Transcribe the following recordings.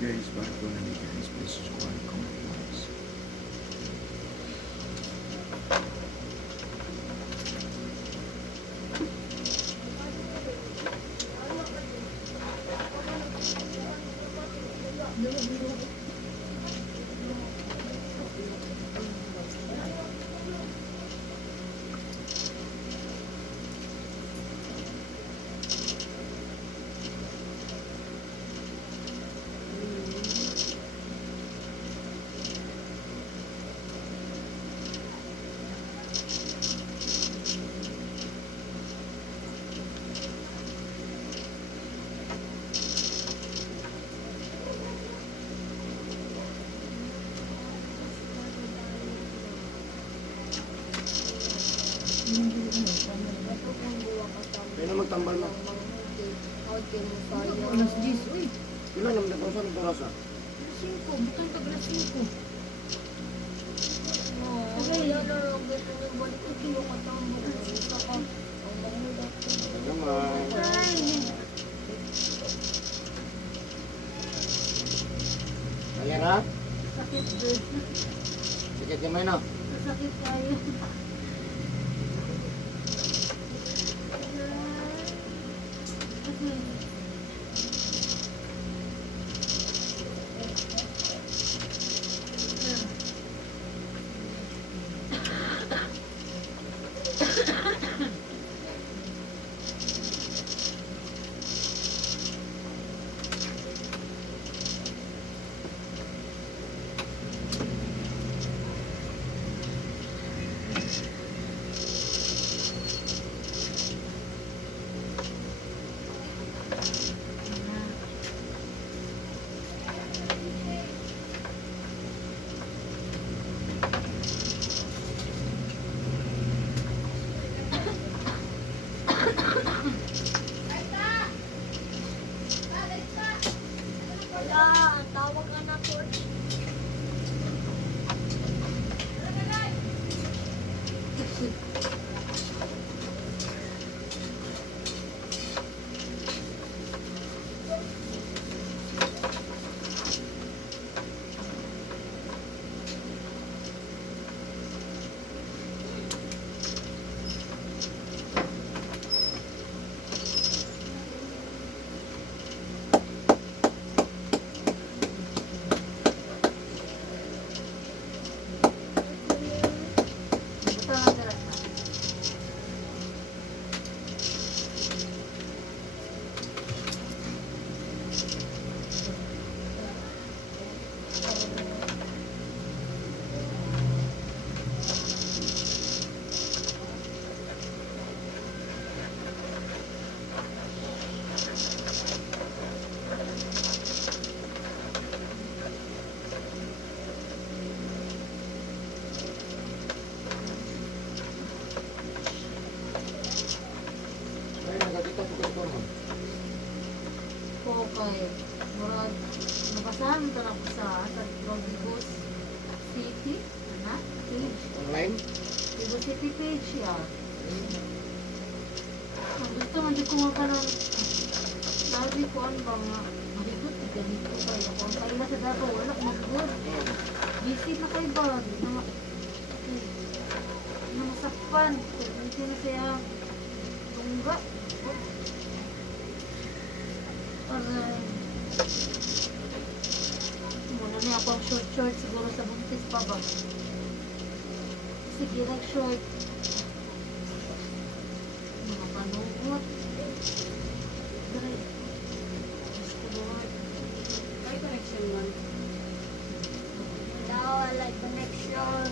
guys, bago ko na guys, please subscribe, comment, guys. Kaya na magtambal na. Alas 10, uy. Ilan naman na sa nito rasa? 5, butang taglas 5. Naman. Ayan ha? Sakit, bird. Sikit gamay na. Sakit tayo. Tawag ka na, Coach. Ay, nagkakita ko ito mo. Okay. Murag, nabasahan ito na ko sa Rodriguez City. Ano? Page. Online? Rodriguez City page yan. Ang gusto man di ko makaroon. Sabi ko, ano ba nga? Mahigot, ganito kayo. Kung kayo na sa dato, wala mag-good. Busy na kayo ba? Namasakpan. Hindi na siya tungga. Para muna na ako ang short siguro sa buntis pa ba? Sige lang short. Mga panugot. Dari. Gusto Lord. May connection man. Now I like connection.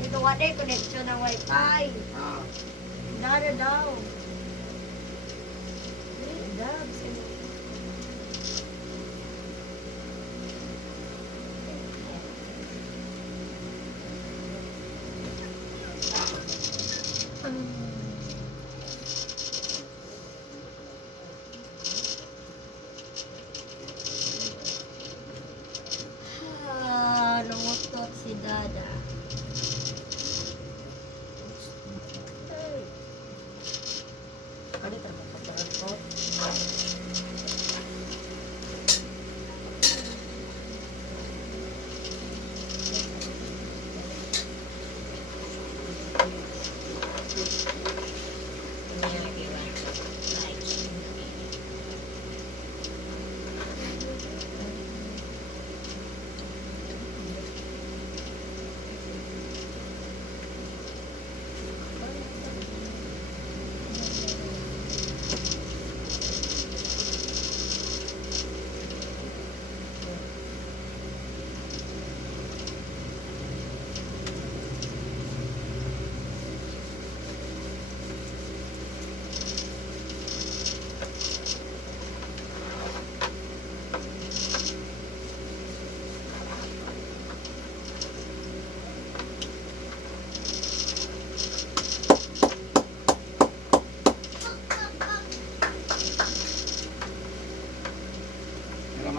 Dito ka din connection ng wifi. Ah. Nada daw. Dabs. Nangutot si Dada.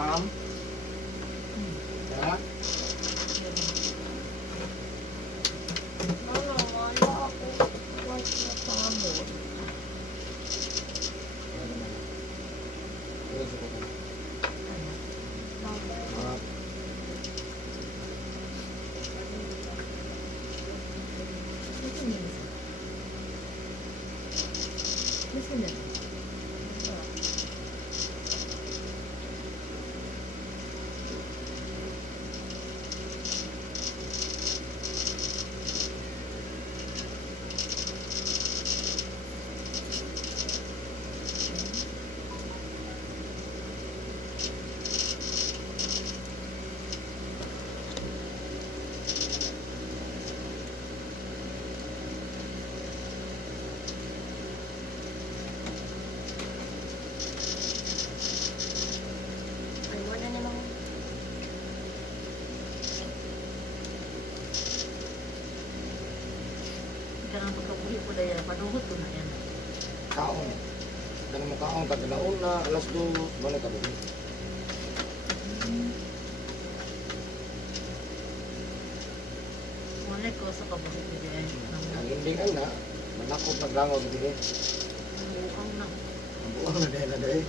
ma'am? Ha? Wala, wala ako. White na sabon. Ah, Listen na. Ay, wala na lang. Kanang pagkabuhi po dahil panuhot ko na yan. kaon. Ganun mo kaon, taglaon na, alas 2, balik ka doon. Wala ko sa kabuhi ko dahil Ang hindi ka na, manakot naglangaw sa bili. buang na. Ang buwan na dahil na dahil.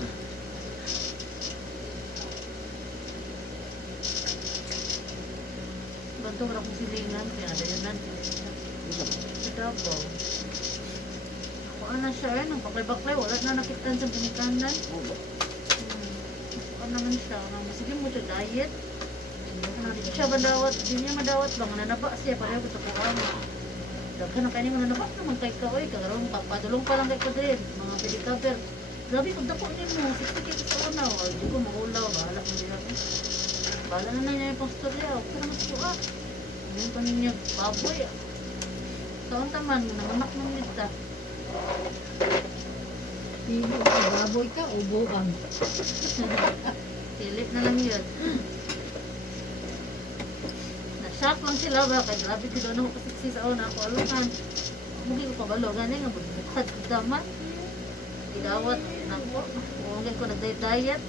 Banto ko na kong silingan, kaya nadayanan. Sa Davao. Ako na siya eh, nang baklay-baklay, wala na nakitan sa pinikanan. Ako naman siya, sige mo siya diet. Di siya madawat, di niya madawat bang nanaba siya, pareho gusto ko kami. Daghan na kayo mo nanaba naman kay Kaoy, kagaroon padulong pa lang kay Kadrin, mga pedicabel. Grabe, kung dako ni mo, siksik sa una, di ko mahulaw, bahala mo din ako. Bahala na na niya yung pang storya, okay naman sa tuwa. Ngayon pa niya, baboy. Taon taman, nanganak ng nita. Pili ka, baboy ka o buang? Pilit na lang yun. Na-shock lang sila ba? Kaya grabe ko doon ako kasiksi sa una ako alukan. Mungkin ko kabalo, gani nga bukad ko daman. Idawat, nako. Mungkin ko nag-diet.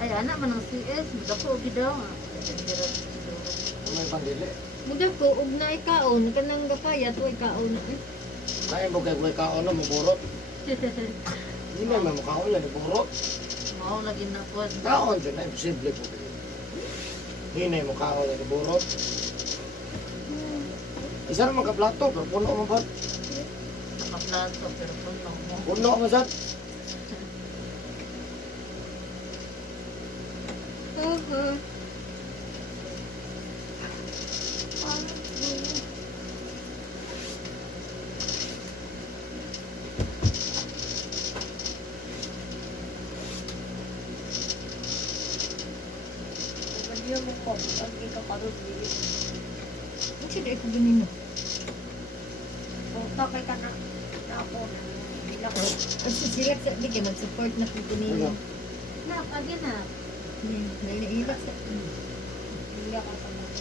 Ay, anak man ang CS. Dako, gidaw. May pandili. Muda ko, ug na ikaon, kanang gapayat, o ikaon na eh. Kaya mo kay may kaon na, maburot. Hindi mo may makaon yan, maburot. Mao lagi na po. Kaon dyan na, imposible po. Hindi mo kaon yan, maburot. Isa naman ka plato, pero puno mo ba? Nakaplato, pero puno mo. Puno mo sa? Hindi mo ko, pag ikaw parod dili. Ang sila ito ganino. Kung takay ka na ako, bila ko. Ang sisilat sa, di kayo mag-support na kung ganino. Na, agi na. Naiibat sa, Bila ka sa mga.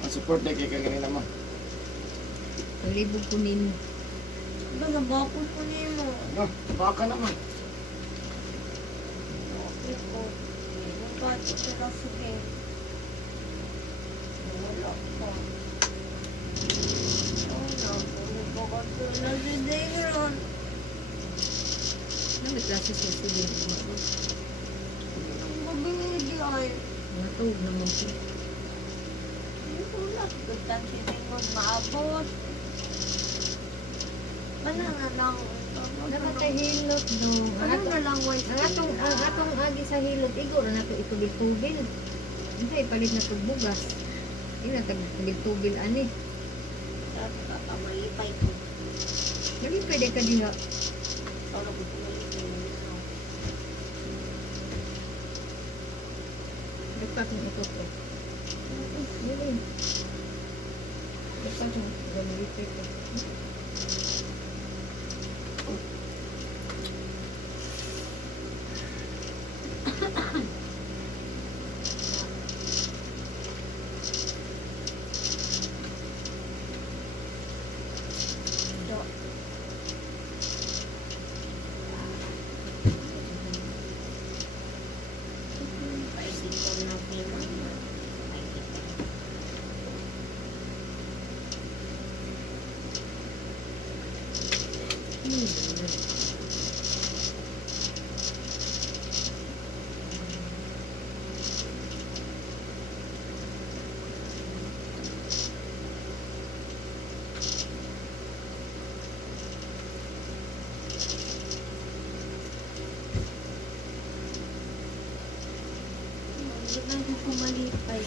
Ang support na kay kanina mo. palibog ko nino. Ba, nabapon ko niyo mo. Ano? Baka naman. Okay ko. Yung bato sila sige. Wala ko. Wala ko. Nagpakato na si Dayron. Ano may klase sa sige? Ang babili ay. Matog naman po. Wala. Gagdan si Dayron maabot. Wala na lang. Nakatahilot no. Ano na lang white. Ang atong agi sa hilot, igor na ito itubil-tubil. Hindi, ipalit na ito bugas. Hindi na tubil-tubil ani. Kamalipay ko. Lagi pwede ka diha. Solo ko tumalipay. Dapat kong ito ko. Yun. Dapat kong gamit ko. Huwag na yung pumalipay.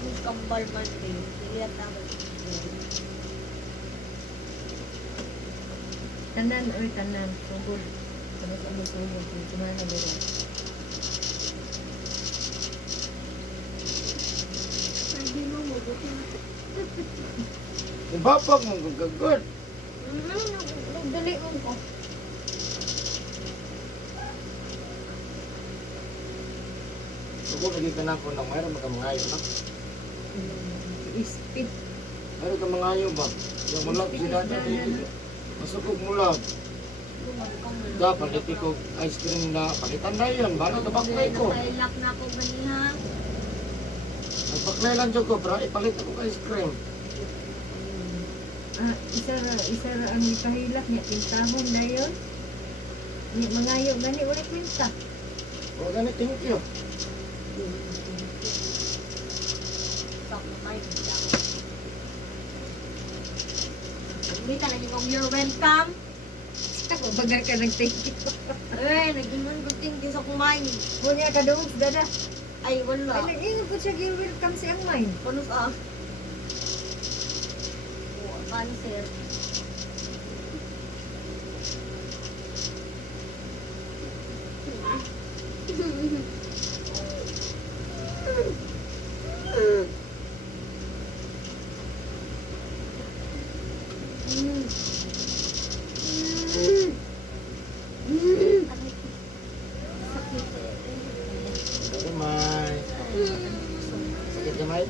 Ang kambal man din. Lihat ako. Tanan, oy, tanan. Sugod. Ano sugod? Kumain na biro. Hindi mo mabuti na. Ibapag mo gagagod. Nagdali mo ko. Sugo lagi ka na po ng mayroon ka mangayo na. Ispit. Mayroon ka mangayo ba? Yung mulak si dada dito. Masukog mulak. Dapat liti ko ice cream na palitan na yun. Bala tabaklay ko. Nakailak na ako ganiha. Nagpaklay lang dyan ko, bro. Ipalit ako ka ice cream. Isa ra ang ikahilak niya. Pintahon na yun. Mangayo gani ulit minta. O ganit, thank you. Bita lagi kong you're welcome. Ako, bagal ka ng thank you. Eh, nag-ingon ko thank you sa kumain. Punya ka doon, dada. Ay, wala. Ay, nag-ingon ko siya, give welcome si ang mine. Paano sa? Cancer. Gamay. Sakit gamay?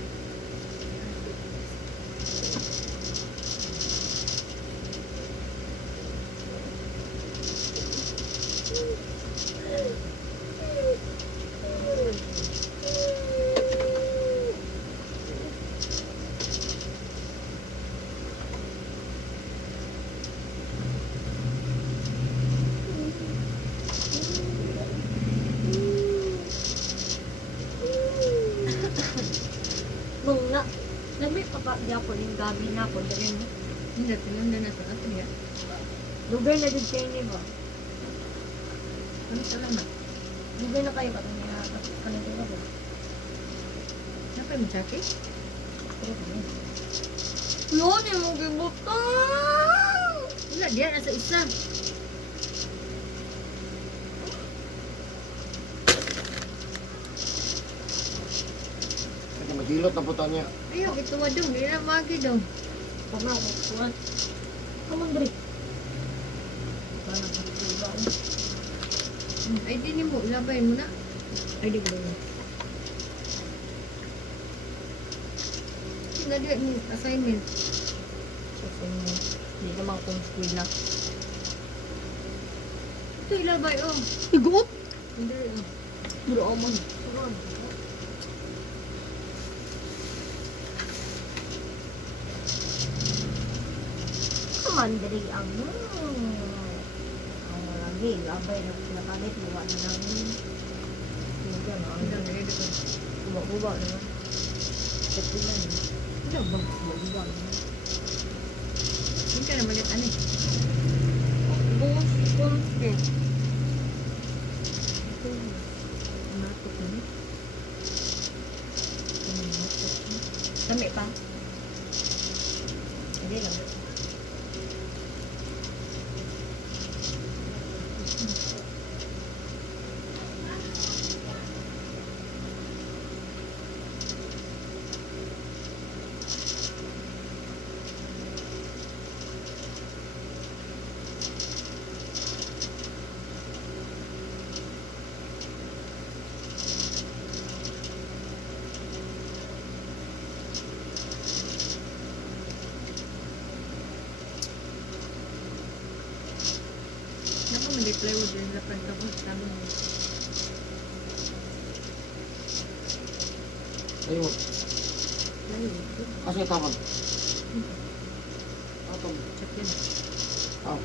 Nung na, nagmit pa pa di ako yung gabi na ako. Dali mo. Hindi, pinundan na sa ato niya. Lugar na din kayo niyo ba? Ano salamat? Lugar na kayo ba? Kanito ba? Napay mo sakit? Yun, yung mga gibutang! Wala, diyan nasa isa. Kasi magilot na puto niya. Ayaw, ito wadong, hindi na magi daw. Pag na ako, kuwan. Come on, Dre. Ay, di mo, ilabay mo na. Ay, di ko na. Sinadya mo, assignment. Hindi naman kung school na. Ito ilabay, oh. Igot? Hindi, oh. Bro, man. Come on, Dre. Ang lagi. Labay na pinakalit. Luwa na lang. Ang dami, hindi ko. Buba-buba naman. Katilan. Ano ba? Buba-buba. Hindi ka na malit, ano eh. Bus, konti. Matok na eh. Sami pa. Hindi lang. plywood yung lapad tapos tanong. Ayun. Plywood. Kasi taman. Atom. Check yun. Ah.